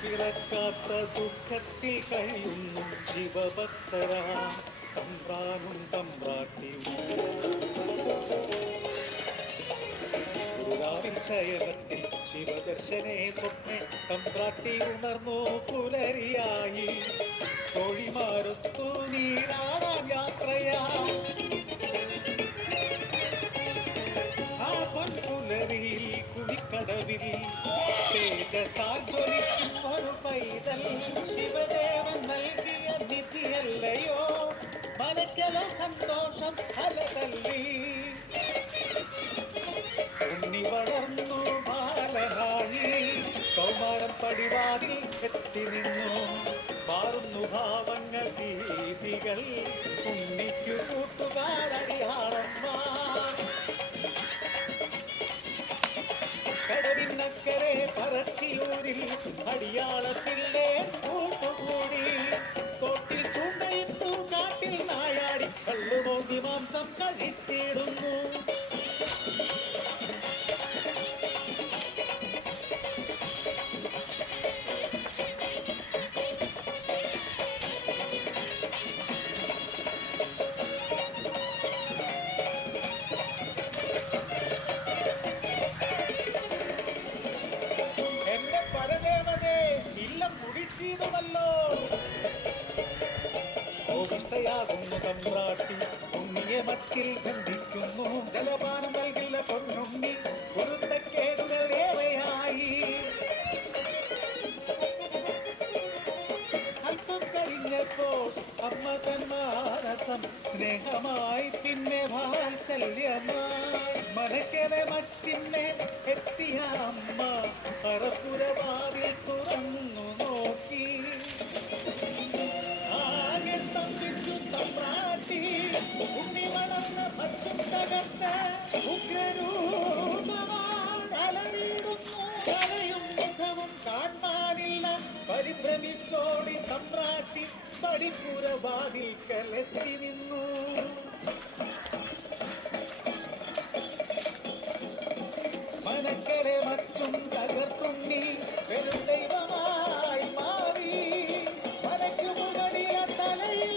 പിറക്കാത്ത ദുഃഖത്തിൽ കഴിയുന്നു ശിവഭക്തരാ തമ്പ്രാനും തമ്പ്രാട്ടിയും ശയനത്തിൽ ശിവദർശനെ സ്വപ്നെ തമ്പ്രാട്ടി ഉണർന്നു പുലരിയായി തൊഴിമാരത്തു നീരാടാൻ യാത്രയാ ആ പൊൻപുലരിയിൽ കുഴിക്കടവിൽ തേജസാൽ ജ്വലിക്കും ഒരു പൈതൽ ശിവദേവൻ നൽകിയ നിധിയല്ലയോ മനക്കല സന്തോഷം അലതല്ലി ഉണ്ണി വളർന്നു ബാലനായി കൗമാരം പടിവാതിൽ എത്തി നിന്നു മാറുന്നു ഭാവങ്ങൾ രീതികൾ ഉണ്ണിക്കു കൂട്ടുകാരടിയാളമ്മ കടവിനക്കരെ പറത്തിയൂരിൽ അടിയാളത്തിൻ്റെ കൂട്ടുകൂടി തോട്ടിൽ ചൂണ്ടയിട്ടു കാട്ടിൽ നായാടി കള്ളുമോന്തി മാംസം കഴിച്ചിടുന്നു തമ്പ്രാട്ടി ഉണ്ണിയെ മച്ചിൽ ബന്ധിക്കുന്നു ജലപാനം നൽകില്ല പൊന്നുണ്ണി കുരുത്തക്കേടുകൾ ഏറെയായി അല്പം കഴിഞ്ഞപ്പോൾ അമ്മ തന്മാനസം സ്നേഹമായി പിന്നെ വാത്സല്യമായി മനക്കലെ മച്ചിന്നെ എത്തിയ അമ്മ പറപ്പുരവാതിൽ തുറന്നു നോക്കി ഉണ്ണി വളർന്ന പച്ചും തകർത്ത ഉഗ്രരൂപമാലയും മുഖവും കാണാനില്ല പരിഭ്രമിച്ചോടി തമ്പ്രാട്ടി പടിപ്പുരവാതിൽ കലെത്തി നിന്നു മനക്കരെ മച്ചും തകർത്തുണ്ണി വെറും ദൈവമായി മാറി മനക്കു മുകളിയ തലയിൽ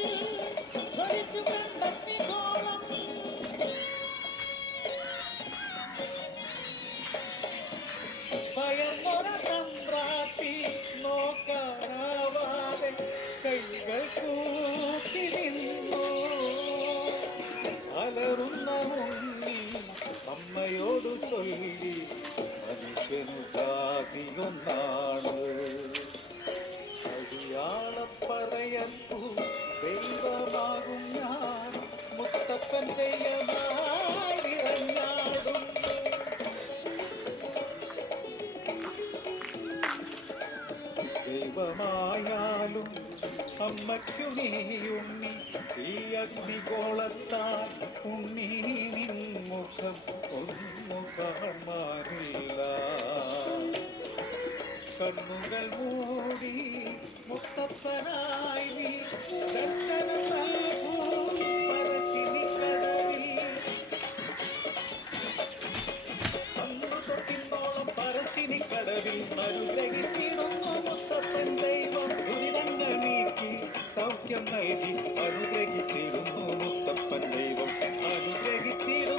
ഭയമൊര തമ്പ്രാട്ടി നോക്കാനാവാതെ കൈകൾ കൂപ്പി നിന്നു അലറുന്ന ഉണ്ണി അമ്മയോട് ചൊല്ലി മനുഷ്യനു ജാതിയൊന്നാണ് അടിയാളപ്പറയത്തു ദൈവമാകും ഞാൻ മുത്തപ്പൻ ദൈവമായി ഇറങ്ങാടും ദൈവമായാലും അമ്മയ്ക്കു നീ ഉണ്ണി ഈ അഗ്നിഗോളത്താൽ ഉണ്ണി നിൻമുഖം ഒന്നു കാണാനില്ല കണ്ണുകൾ മൂടി മുത്തപ്പനായി നീ ദർശനം നൽകൂ പരശിനിക്കടവിൽ അന്നു തൊട്ടിന്നോളം പരശിനിക്കടവിൽ അനുഗ്രഹിച്ചിടുന്നു മുത്തപ്പൻ ദൈവം ദുരിതങ്ങൾ നീക്കി സൗഖ്യം നൽകി അനുഗ്രഹിച്ചിടുന്നു മുത്തപ്പൻ ദൈവം അനുഗ്രഹിച്ചിടുന്നു